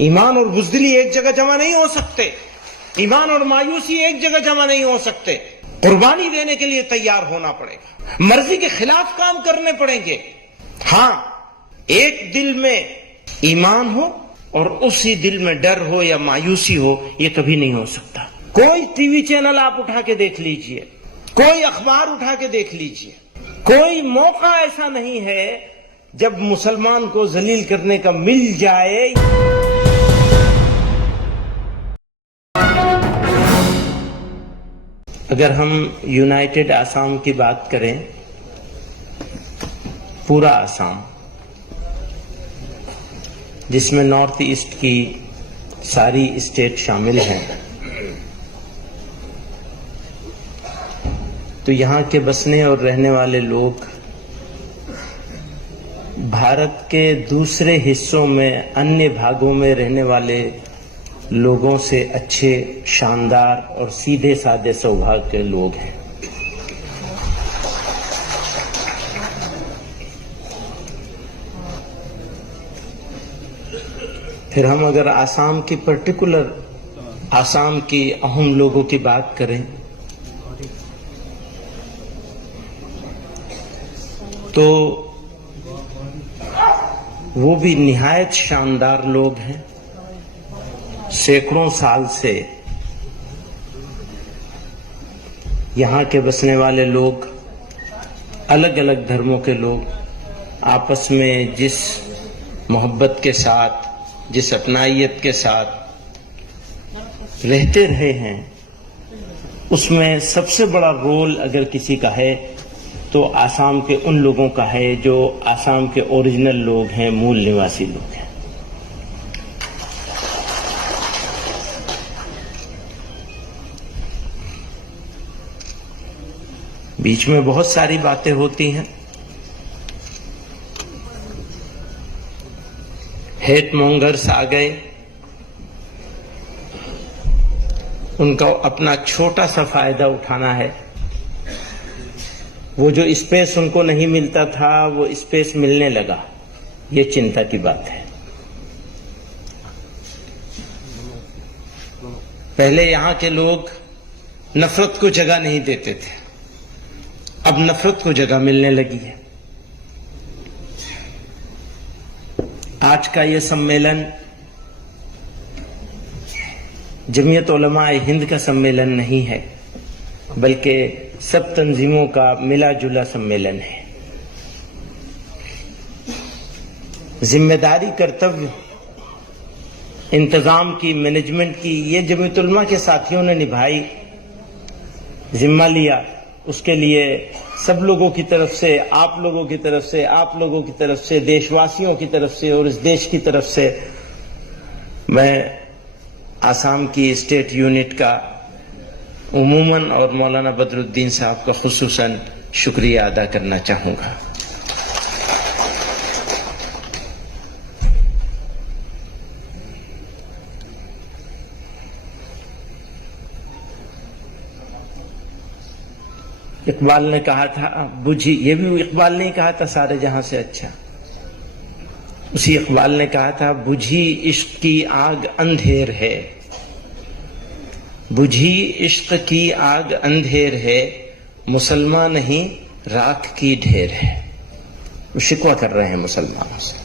ایمان اور بزدلی ایک جگہ جمع نہیں ہو سکتے، ایمان اور مایوسی ایک جگہ جمع نہیں ہو سکتے. قربانی دینے کے لیے تیار ہونا پڑے گا، مرضی کے خلاف کام کرنے پڑیں گے. ہاں، ایک دل میں ایمان ہو اور اسی دل میں ڈر ہو یا مایوسی ہو، یہ کبھی نہیں ہو سکتا. کوئی ٹی وی چینل آپ اٹھا کے دیکھ لیجئے، کوئی اخبار اٹھا کے دیکھ لیجئے، کوئی موقع ایسا نہیں ہے جب مسلمان کو ذلیل کرنے کا مل جائے. اگر ہم یونائٹڈ آسام کی بات کریں، پورا آسام جس میں نارتھ ایسٹ کی ساری اسٹیٹ شامل ہیں، تو یہاں کے بسنے اور رہنے والے لوگ بھارت کے دوسرے حصوں میں انیہ بھاگوں میں رہنے والے لوگوں سے اچھے، شاندار اور سیدھے سادے سوبھاگ کے لوگ ہیں. پھر ہم اگر آسام کی پرٹیکولر آسام کی اہم لوگوں کی بات کریں تو وہ بھی نہایت شاندار لوگ ہیں. سینکڑوں سال سے یہاں کے بسنے والے لوگ، الگ الگ دھرموں کے لوگ آپس میں جس محبت کے ساتھ، جس اپنائیت کے ساتھ رہتے رہے ہیں، اس میں سب سے بڑا رول اگر کسی کا ہے تو آسام کے ان لوگوں کا ہے جو آسام کے اوریجنل لوگ ہیں، مول نواسی لوگ ہیں. بیچ میں بہت ساری باتیں ہوتی ہیں. ہیٹ مونگرز آ گئے، ان کا اپنا چھوٹا سا فائدہ اٹھانا ہے. وہ جو اسپیس ان کو نہیں ملتا تھا وہ اسپیس ملنے لگا، یہ چنتا کی بات ہے. پہلے یہاں کے لوگ نفرت کو جگہ نہیں دیتے تھے، اب نفرت کو جگہ ملنے لگی ہے. آج کا یہ سمیلن جمعیت علماء ہند کا سمیلن نہیں ہے، بلکہ سب تنظیموں کا ملا جلا سمیلن ہے. ذمہ داری، کرتویہ، انتظام کی، مینجمنٹ کی یہ جمعیت علماء کے ساتھیوں نے نبھائی، ذمہ لیا. اس کے لیے سب لوگوں کی طرف سے، آپ لوگوں کی طرف سے، آپ لوگوں کی طرف سے، دیش واسیوں کی طرف سے اور اس دیش کی طرف سے میں آسام کی اسٹیٹ یونٹ کا عموماً اور مولانا بدر الدین صاحب کا خصوصاً شکریہ ادا کرنا چاہوں گا. اقبال نے کہا تھا، بجھی، یہ بھی اقبال نے کہا تھا، سارے جہاں سے اچھا. اسی اقبال نے کہا تھا، بجھی عشق کی آگ اندھیر ہے، بجھی عشق کی آگ اندھیر ہے، مسلمان نہیں راکھ کی ڈھیر ہے. وہ شکوہ کر رہے ہیں مسلمانوں سے.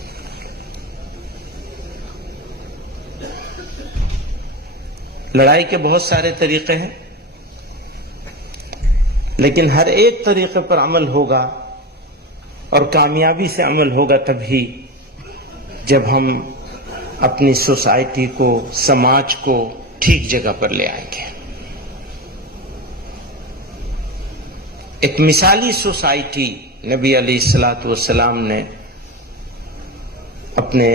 لڑائی کے بہت سارے طریقے ہیں، لیکن ہر ایک طریقے پر عمل ہوگا اور کامیابی سے عمل ہوگا تبھی جب ہم اپنی سوسائٹی کو، سماج کو ٹھیک جگہ پر لے آئیں گے. ایک مثالی سوسائٹی نبی علیہ الصلوۃ والسلام نے اپنے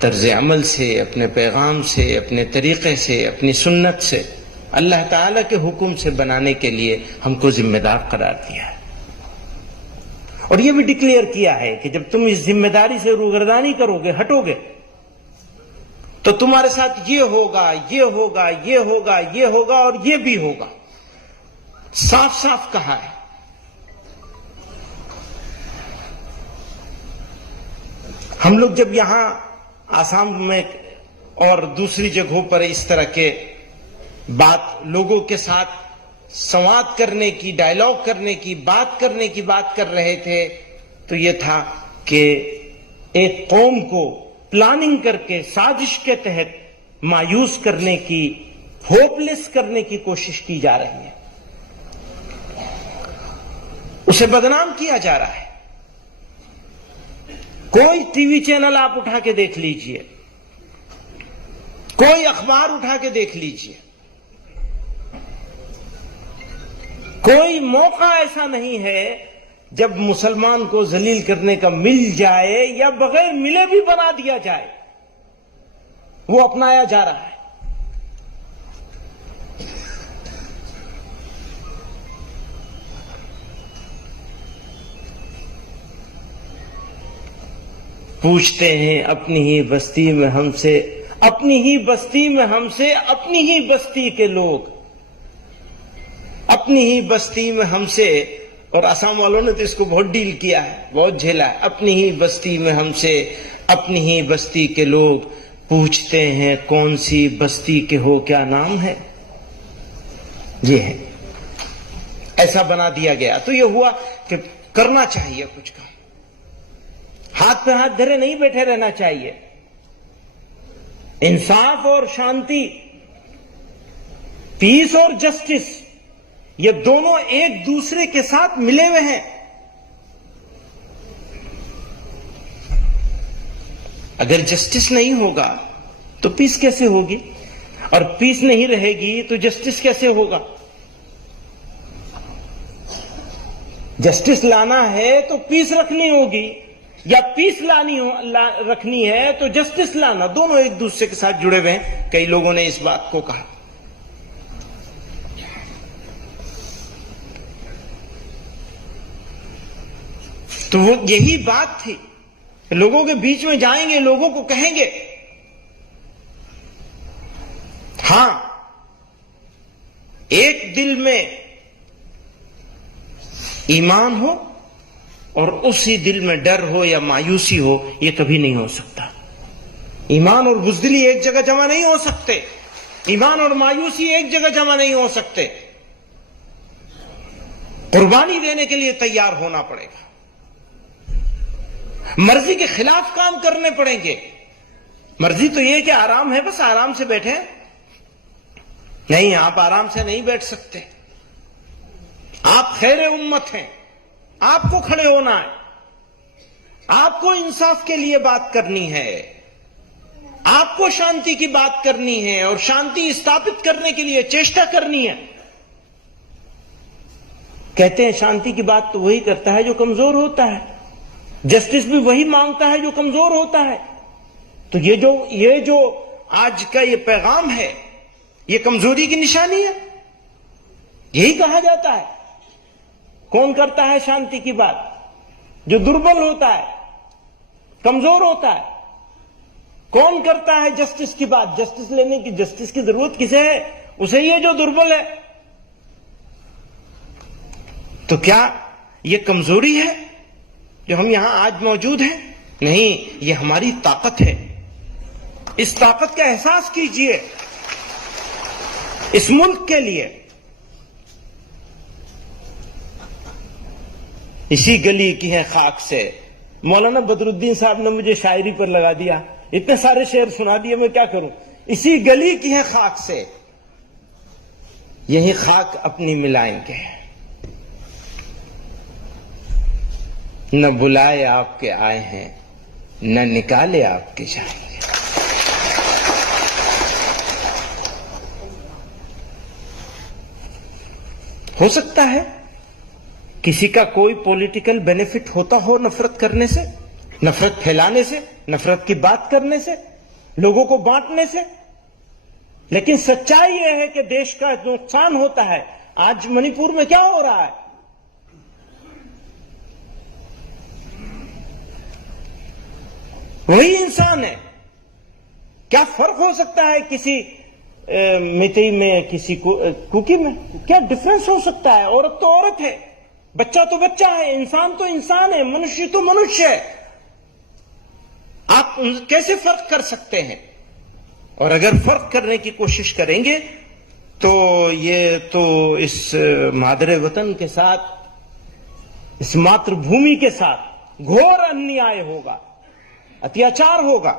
طرز عمل سے، اپنے پیغام سے، اپنے طریقے سے، اپنی سنت سے، اللہ تعالیٰ کے حکم سے بنانے کے لیے ہم کو ذمہ دار قرار دیا ہے. اور یہ بھی ڈکلیئر کیا ہے کہ جب تم اس ذمہ داری سے روگردانی کرو گے، ہٹو گے، تو تمہارے ساتھ یہ ہوگا، یہ ہوگا، یہ ہوگا، یہ ہوگا اور یہ بھی ہوگا. صاف صاف کہا ہے. ہم لوگ جب یہاں آسام میں اور دوسری جگہوں پر اس طرح کے بات لوگوں کے ساتھ سواد کرنے کی، ڈائلاگ کرنے کی، بات کرنے کی بات کر رہے تھے، تو یہ تھا کہ ایک قوم کو پلاننگ کر کے سازش کے تحت مایوس کرنے کی، ہوپ لیس کرنے کی کوشش کی جا رہی ہے، اسے بدنام کیا جا رہا ہے۔ کوئی ٹی وی چینل آپ اٹھا کے دیکھ لیجئے، کوئی اخبار اٹھا کے دیکھ لیجئے، کوئی موقع ایسا نہیں ہے جب مسلمان کو ذلیل کرنے کا مل جائے یا بغیر ملے بھی بنا دیا جائے، وہ اپنایا جا رہا ہے۔ پوچھتے ہیں اپنی ہی بستی میں ہم سے، اپنی ہی بستی میں ہم سے، اپنی ہی بستی کے لوگ، اپنی ہی بستی میں ہم سے، اور آسام والوں نے تو اس کو بہت ڈیل کیا ہے، بہت جھیلا ہے۔ اپنی ہی بستی میں ہم سے، اپنی ہی بستی کے لوگ پوچھتے ہیں کون سی بستی کے ہو، کیا نام ہے؟ یہ ہے، ایسا بنا دیا گیا۔ تو یہ ہوا کہ کرنا چاہیے کچھ کام، ہاتھ پہ ہاتھ دھرے نہیں بیٹھے رہنا چاہیے۔ انصاف اور شانتی، پیس اور جسٹس، یہ دونوں ایک دوسرے کے ساتھ ملے ہوئے ہیں۔ اگر جسٹس نہیں ہوگا تو پیس کیسے ہوگی؟ اور پیس نہیں رہے گی تو جسٹس کیسے ہوگا؟ جسٹس لانا ہے تو پیس رکھنی ہوگی، یا پیس رکھنی ہے تو جسٹس لانا، دونوں ایک دوسرے کے ساتھ جڑے ہوئے ہیں۔ کئی لوگوں نے اس بات کو کہا۔ تو وہ یہی بات تھی، لوگوں کے بیچ میں جائیں گے، لوگوں کو کہیں گے ہاں ایک دل میں ایمان ہو اور اسی دل میں ڈر ہو یا مایوسی ہو، یہ کبھی نہیں ہو سکتا۔ ایمان اور بزدلی ایک جگہ جمع نہیں ہو سکتے، ایمان اور مایوسی ایک جگہ جمع نہیں ہو سکتے۔ قربانی دینے کے لیے تیار ہونا پڑے گا، مرضی کے خلاف کام کرنے پڑیں گے۔ مرضی تو یہ کہ آرام ہے، بس آرام سے بیٹھیں، نہیں، آپ آرام سے نہیں بیٹھ سکتے۔ آپ خیر امت ہیں، آپ کو کھڑے ہونا ہے، آپ کو انصاف کے لیے بات کرنی ہے، آپ کو شانتی کی بات کرنی ہے، اور شانتی استھاپت کرنے کے لیے چیشٹا کرنی ہے۔ کہتے ہیں شانتی کی بات تو وہی کرتا ہے جو کمزور ہوتا ہے، جسٹس بھی وہی مانگتا ہے جو کمزور ہوتا ہے۔ تو یہ جو آج کا یہ پیغام ہے، یہ کمزوری کی نشانی ہے، یہی کہا جاتا ہے۔ کون کرتا ہے شانتی کی بات؟ جو دربل ہوتا ہے، کمزور ہوتا ہے۔ کون کرتا ہے جسٹس کی بات؟ جسٹس لینے کی، جسٹس کی ضرورت کسے ہے؟ اسے یہ جو دربل ہے۔ تو کیا یہ کمزوری ہے جو ہم یہاں آج موجود ہیں؟ نہیں، یہ ہماری طاقت ہے۔ اس طاقت کا احساس کیجئے اس ملک کے لیے۔ اسی گلی کی ہے خاک سے، مولانا بدر الدین صاحب نے مجھے شاعری پر لگا دیا، اتنے سارے شعر سنا دیے، میں کیا کروں۔ اسی گلی کی ہے خاک سے، یہی خاک اپنی ملائیں گے، نہ بلائے آپ کے آئے ہیں، نہ نکالے آپ کے جائیں گے۔ ہو سکتا ہے کسی کا کوئی پولیٹیکل بینیفٹ ہوتا ہو نفرت کرنے سے، نفرت پھیلانے سے، نفرت کی بات کرنے سے، لوگوں کو بانٹنے سے، لیکن سچائی یہ ہے کہ دیش کا نقصان ہوتا ہے۔ آج منی پور میں کیا ہو رہا ہے؟ وہی انسان ہے۔ کیا فرق ہو سکتا ہے کسی میتئی میں، کسی کوکی میں؟ کیا ڈفرنس ہو سکتا ہے؟ عورت تو عورت ہے، بچہ تو بچہ ہے، انسان تو انسان ہے، منشی تو منشی ہے۔ آپ کیسے فرق کر سکتے ہیں؟ اور اگر فرق کرنے کی کوشش کریں گے تو یہ تو اس مادر وطن کے ساتھ، اس ماتر بھومی کے ساتھ گھور انیائے ہوگا، اتیاچار ہوگا۔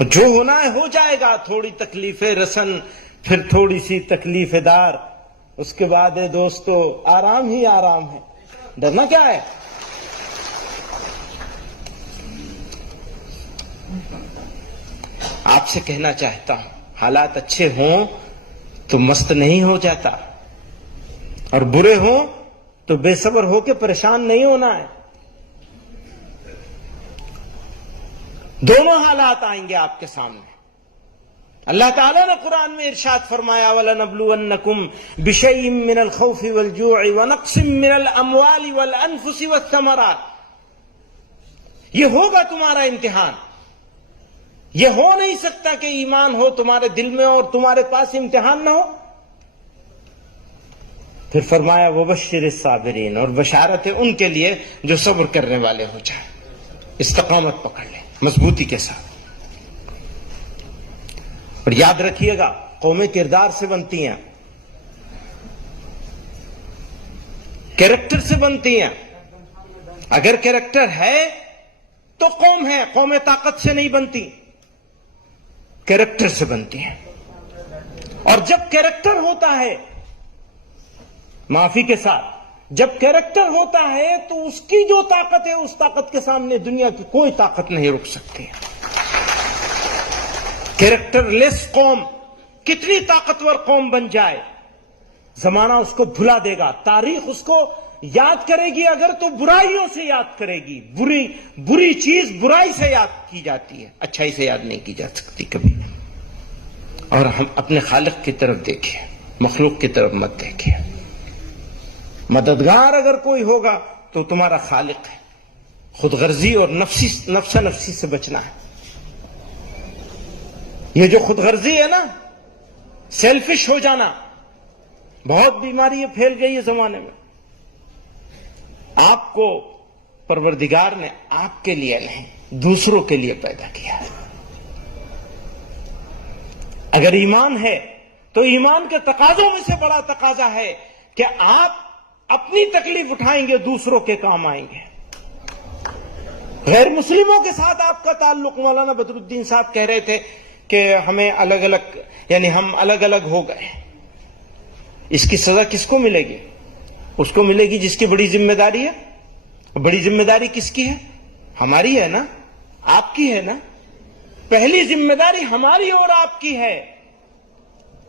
جو ہونا ہے ہو جائے گا، تھوڑی تکلیف رسن، پھر تھوڑی سی تکلیف دار، اس کے بعد دوستو آرام ہی آرام ہے، ڈرنا کیا ہے؟ آپ سے کہنا چاہتا ہوں، حالات اچھے ہوں تو مست نہیں ہو جاتا، اور برے ہوں تو بے صبر ہو کے پریشان نہیں ہونا ہے۔ دونوں حالات آئیں گے آپ کے سامنے۔ اللہ تعالیٰ نے قرآن میں ارشاد فرمایا وَلَنَبْلُوَنَّكُمْ بِشَيْءٍ مِّنَ الْخَوْفِ وَالْجُوعِ وَنَقْصٍ مِّنَ الْأَمْوَالِ وَالْأَنفُسِ وَالثَّمَرَاتِ۔ یہ ہوگا تمہارا امتحان۔ یہ ہو نہیں سکتا کہ ایمان ہو تمہارے دل میں اور تمہارے پاس امتحان نہ ہو۔ پھر فرمایا وَبَشِّرِ الصَّابِرِينَ، اور بشارت ہے ان کے لیے جو صبر کرنے والے ہو جائیں، استقامت پکڑ لیں مضبوطی کے ساتھ۔ اور یاد رکھیے گا، قومیں کردار سے بنتی ہیں، کیریکٹر سے بنتی ہیں۔ اگر کیریکٹر ہے تو قوم ہے، قومیں طاقت سے نہیں بنتی، کیریکٹر سے بنتی ہیں۔ اور جب کیریکٹر ہوتا ہے، معافی کے ساتھ، جب کیریکٹر ہوتا ہے تو اس کی جو طاقت ہے، اس طاقت کے سامنے دنیا کی کوئی طاقت نہیں رک سکتی۔ کیریکٹر لیس قوم کتنی طاقتور قوم بن جائے، زمانہ اس کو بھلا دے گا، تاریخ اس کو یاد کرے گی، اگر تو برائیوں سے یاد کرے گی۔ بری چیز برائی سے یاد کی جاتی ہے، اچھائی سے یاد نہیں کی جا سکتی کبھی۔ اور ہم اپنے خالق کی طرف دیکھیں، مخلوق کی طرف مت دیکھیں۔ مددگار اگر کوئی ہوگا تو تمہارا خالق ہے۔ خود غرضی اور نفسا نفسی سے بچنا ہے۔ یہ جو خود غرضی ہے نا، سیلفش ہو جانا، بہت بیماری یہ پھیل گئی ہے زمانے میں۔ آپ کو پروردگار نے آپ کے لیے نہیں، دوسروں کے لیے پیدا کیا ہے۔ اگر ایمان ہے تو ایمان کے تقاضوں میں سے بڑا تقاضا ہے کہ آپ اپنی تکلیف اٹھائیں گے، دوسروں کے کام آئیں گے۔ غیر مسلموں کے ساتھ آپ کا تعلق، مولانا بدر الدین صاحب کہہ رہے تھے کہ ہمیں الگ الگ، یعنی ہم الگ الگ ہو گئے۔ اس کی سزا کس کو ملے گی؟ اس کو ملے گی جس کی بڑی ذمہ داری ہے۔ بڑی ذمہ داری کس کی ہے؟ ہماری ہے نا، آپ کی ہے نا۔ پہلی ذمہ داری ہماری اور آپ کی ہے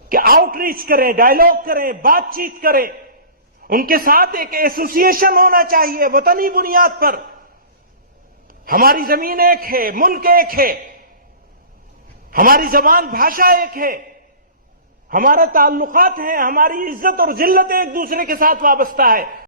کہ آؤٹ ریچ کریں، ڈائیلاگ کریں، بات چیت کریں، ان کے ساتھ ایک ایسوسیشن ہونا چاہیے وطنی بنیاد پر۔ ہماری زمین ایک ہے، ملک ایک ہے، ہماری زبان بھاشا ایک ہے، ہمارا تعلقات ہیں، ہماری عزت اور ذلت ایک دوسرے کے ساتھ وابستہ ہے۔